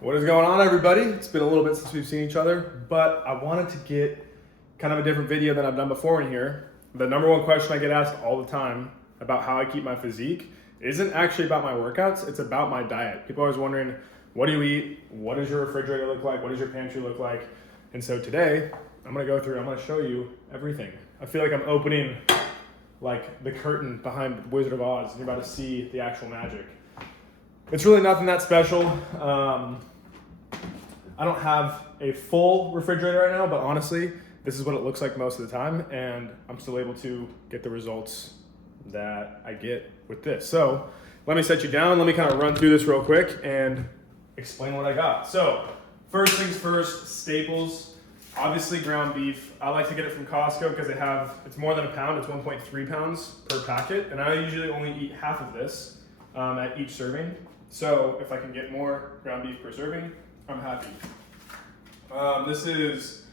What is going on, everybody? It's been a little bit since we've seen each other, but I wanted to get kind of a different video than I've done before in here. The number one question I get asked all the time about how I keep my physique isn't actually about my workouts, it's about my diet. People are always wondering, what do you eat? What does your refrigerator look like? What does your pantry look like? And so today, I'm gonna show you everything. I feel like I'm opening like the curtain behind Wizard of Oz and you're about to see the actual magic. It's really nothing that special. I don't have a full refrigerator right now, but honestly, this is what it looks like most of the time, and I'm still able to get the results that I get with this. So let me set you down. Let me kind of run through this real quick and explain what I got. So first things first, staples. Obviously ground beef. I like to get it from Costco because it's more than a pound. It's 1.3 pounds per packet, and I usually only eat half of this at each serving. So if I can get more ground beef per serving, I'm happy. This is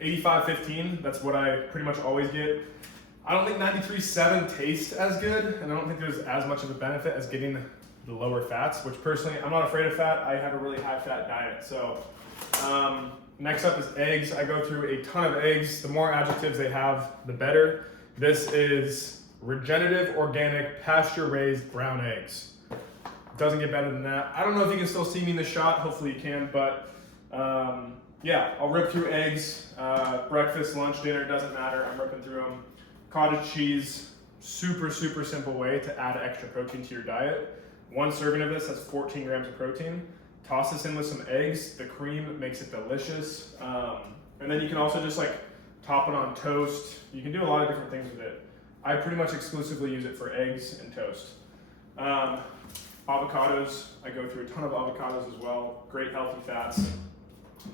85-15. That's what I pretty much always get. I don't think 93.7 tastes as good, and I don't think there's as much of a benefit as getting the lower fats, which personally, I'm not afraid of fat. I have a really high fat diet. So next up is eggs. I go through a ton of eggs. The more adjectives they have, the better. This is regenerative, organic, pasture-raised brown eggs. Doesn't get better than that. I don't know if you can still see me in the shot. Hopefully you can, but yeah, I'll rip through eggs. Breakfast, lunch, dinner, doesn't matter. I'm ripping through them. Cottage cheese, super simple way to add extra protein to your diet. One serving of this has 14 grams of protein. Toss this in with some eggs. The cream makes it delicious. And then you can also just like top it on toast. You can do a lot of different things with it. I pretty much exclusively use it for eggs and toast. Avocados, I go through a ton of avocados as well. Great healthy fats.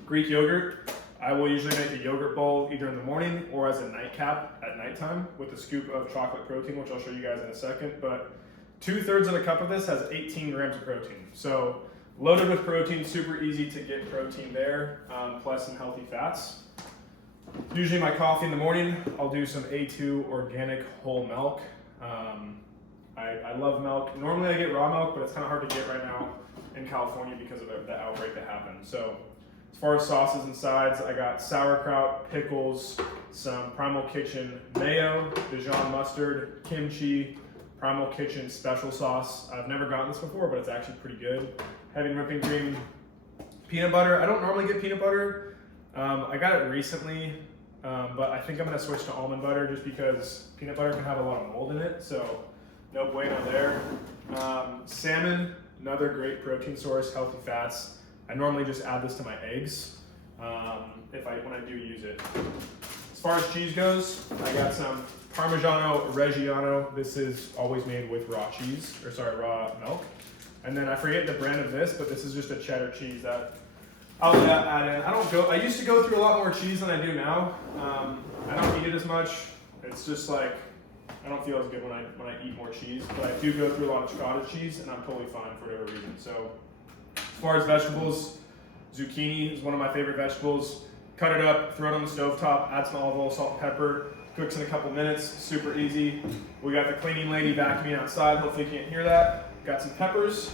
Greek yogurt, I will usually make a yogurt bowl either in the morning or as a nightcap at nighttime with a scoop of chocolate protein, which I'll show you guys in a second. But 2/3 of a cup of this has 18 grams of protein. So loaded with protein, super easy to get protein there, plus some healthy fats. Usually my coffee in the morning, I'll do some A2 organic whole milk. I love milk. Normally I get raw milk, but it's kind of hard to get right now in California because of the outbreak that happened. So as far as sauces and sides, I got sauerkraut, pickles, some Primal Kitchen mayo, Dijon mustard, kimchi, Primal Kitchen special sauce. I've never gotten this before, but it's actually pretty good. Heavy whipping cream, peanut butter. I don't normally get peanut butter. I got it recently, but I think I'm gonna switch to almond butter just because peanut butter can have a lot of mold in it. So no bueno there. Salmon, another great protein source, healthy fats. I normally just add this to my eggs when I do use it. As far as cheese goes, I got some Parmigiano Reggiano. This is always made with raw milk. And then I forget the brand of this, but this is just a cheddar cheese that I'll add in. I used to go through a lot more cheese than I do now. I don't eat it as much. It's just like, I don't feel as good when I eat more cheese, but I do go through a lot of cottage cheese, and I'm totally fine for whatever reason. So, as far as vegetables, zucchini is one of my favorite vegetables. Cut it up, throw it on the stovetop, add some olive oil, salt, and pepper. Cooks in a couple minutes, super easy. We got the cleaning lady vacuuming outside. Hopefully you can't hear that. Got some peppers,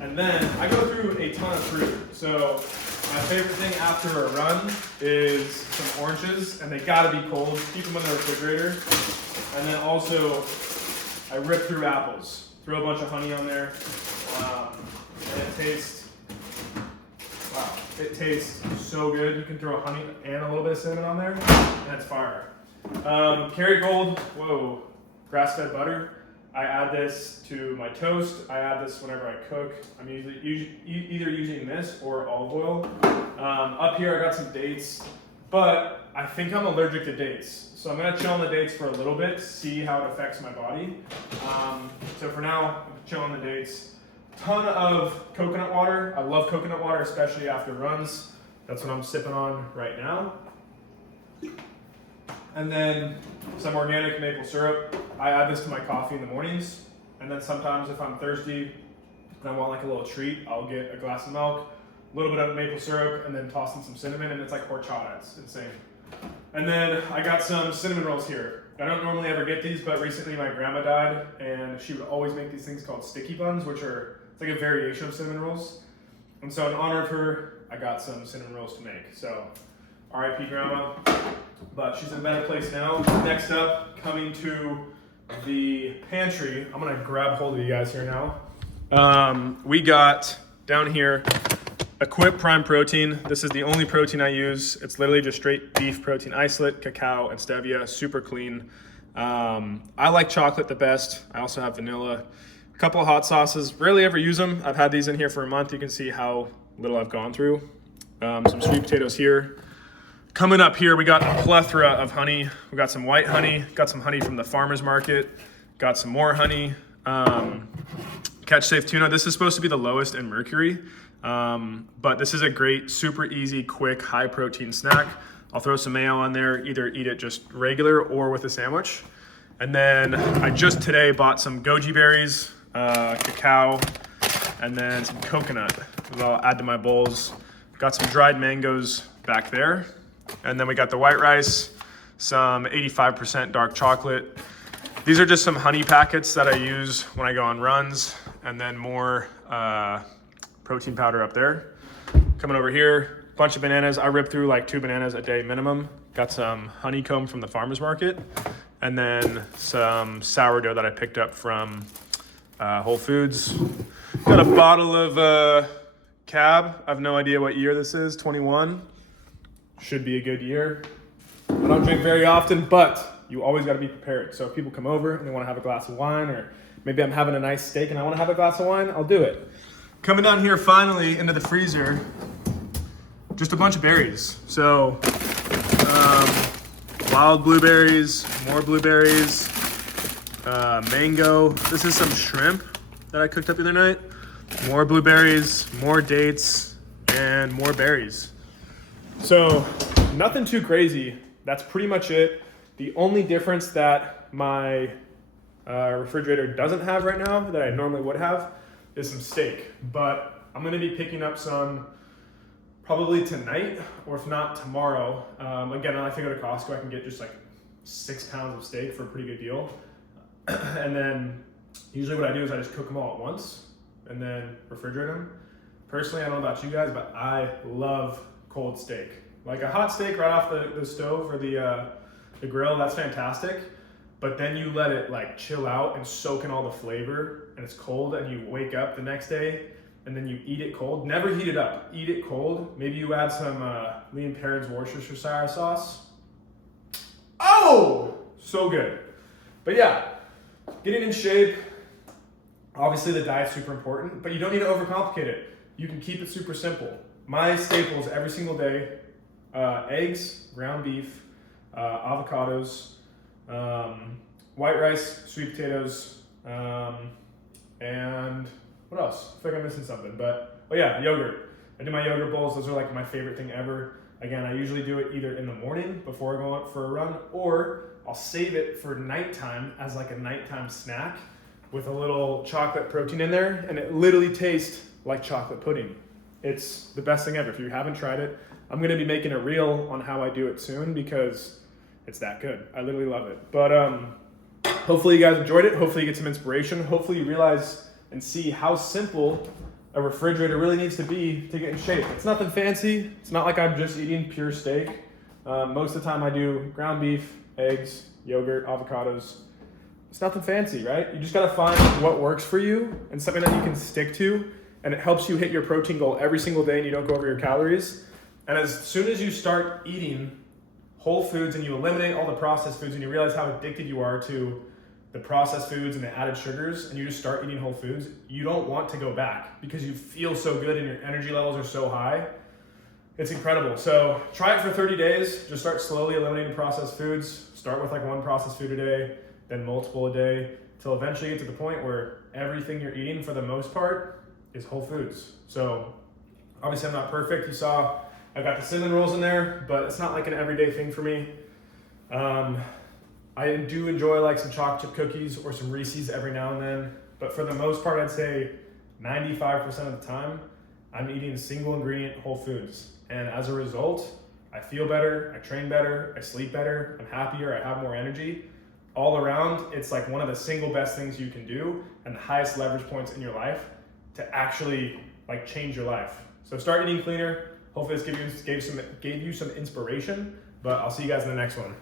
and then I go through a ton of fruit. So my favorite thing after a run is some oranges, and they gotta be cold. Keep them in the refrigerator. And then also, I rip through apples. Throw a bunch of honey on there. And it tastes so good. You can throw honey and a little bit of cinnamon on there, and it's fire. Kerrygold, grass-fed butter. I add this to my toast. I add this whenever I cook. I'm either using this or olive oil. Up here, I got some dates, but I think I'm allergic to dates. So I'm gonna chill on the dates for a little bit, see how it affects my body. So for now, I'm chilling the dates. Ton of coconut water. I love coconut water, especially after runs. That's what I'm sipping on right now. And then some organic maple syrup. I add this to my coffee in the mornings. And then sometimes if I'm thirsty and I want like a little treat, I'll get a glass of milk, a little bit of maple syrup, and then toss in some cinnamon, and it's like horchata. It's insane. And then I got some cinnamon rolls here. I don't normally ever get these, but recently my grandma died, and she would always make these things called sticky buns, which are, it's like a variation of cinnamon rolls. And so in honor of her, I got some cinnamon rolls to make. So RIP grandma, but she's in a better place now. Next up, coming to the pantry, I'm gonna grab hold of you guys here now. We got down here Equip Prime Protein. This is the only protein I use. It's literally just straight beef protein isolate, cacao, and stevia, super clean. I like chocolate the best. I also have vanilla. A couple of hot sauces, rarely ever use them. I've had these in here for a month. You can see how little I've gone through. Some sweet potatoes here. Coming up here, we got a plethora of honey. We got some white honey, got some honey from the farmer's market, got some more honey. Catch Safe Tuna. This is supposed to be the lowest in mercury, but this is a great, super easy, quick, high protein snack. I'll throw some mayo on there, either eat it just regular or with a sandwich. And then I just today bought some goji berries, cacao, and then some coconut that I'll add to my bowls. Got some dried mangoes back there. And then we got the white rice, some 85% dark chocolate. These are just some honey packets that I use when I go on runs, and then more protein powder up there. Coming over here, bunch of bananas. I rip through like 2 bananas a day minimum. Got some honeycomb from the farmer's market, and then some sourdough that I picked up from Whole Foods. Got a bottle of Cab. I have no idea what year this is, 21. Should be a good year. I don't drink very often, but you always got to be prepared. So if people come over and they want to have a glass of wine, or maybe I'm having a nice steak and I want to have a glass of wine, I'll do it. Coming down here finally into the freezer, just a bunch of berries. So wild blueberries, more blueberries, mango. This is some shrimp that I cooked up the other night. More blueberries, more dates, and more berries. So nothing too crazy. That's pretty much it. The only difference that my refrigerator doesn't have right now that I normally would have is some steak. But I'm gonna be picking up some probably tonight, or if not tomorrow. Again, if I go to Costco, I can get just like 6 pounds of steak for a pretty good deal. And then usually what I do is I just cook them all at once and then refrigerate them. Personally, I don't know about you guys, but I love cold steak. Like a hot steak right off the stove or the grill, that's fantastic. But then you let it like chill out and soak in all the flavor, and it's cold, and you wake up the next day and then you eat it cold. Never heat it up, eat it cold. Maybe you add some Lee & Perrins Worcestershire sauce. Oh, so good. But yeah, getting in shape. Obviously the diet's super important, but you don't need to overcomplicate it. You can keep it super simple. My staples every single day, eggs, ground beef, avocados, white rice, sweet potatoes, and what else? I feel like I'm missing something, but, oh yeah, yogurt. I do my yogurt bowls. Those are like my favorite thing ever. Again, I usually do it either in the morning before I go out for a run, or I'll save it for nighttime as like a nighttime snack with a little chocolate protein in there, and it literally tastes like chocolate pudding. It's the best thing ever. If you haven't tried it, I'm gonna be making a reel on how I do it soon because it's that good. I literally love it. But hopefully you guys enjoyed it. Hopefully you get some inspiration. Hopefully you realize and see how simple a refrigerator really needs to be to get in shape. It's nothing fancy. It's not like I'm just eating pure steak. Most of the time I do ground beef, eggs, yogurt, avocados. It's nothing fancy, right? You just gotta find what works for you and something that you can stick to, and it helps you hit your protein goal every single day and you don't go over your calories. And as soon as you start eating whole foods and you eliminate all the processed foods and you realize how addicted you are to the processed foods and the added sugars, and you just start eating whole foods, you don't want to go back because you feel so good and your energy levels are so high. It's incredible. So try it for 30 days. Just start slowly eliminating processed foods. Start with like 1 processed food a day, then multiple a day, till eventually you get to the point where everything you're eating for the most part is whole foods. So obviously I'm not perfect. You saw I got the cinnamon rolls in there, but it's not like an everyday thing for me. I do enjoy like some chocolate chip cookies or some Reese's every now and then, but for the most part, I'd say 95% of the time, I'm eating single ingredient whole foods. And as a result, I feel better, I train better, I sleep better, I'm happier, I have more energy. All around, it's like one of the single best things you can do and the highest leverage points in your life to actually like change your life. So start eating cleaner. Hopefully this gave you some inspiration, but I'll see you guys in the next one.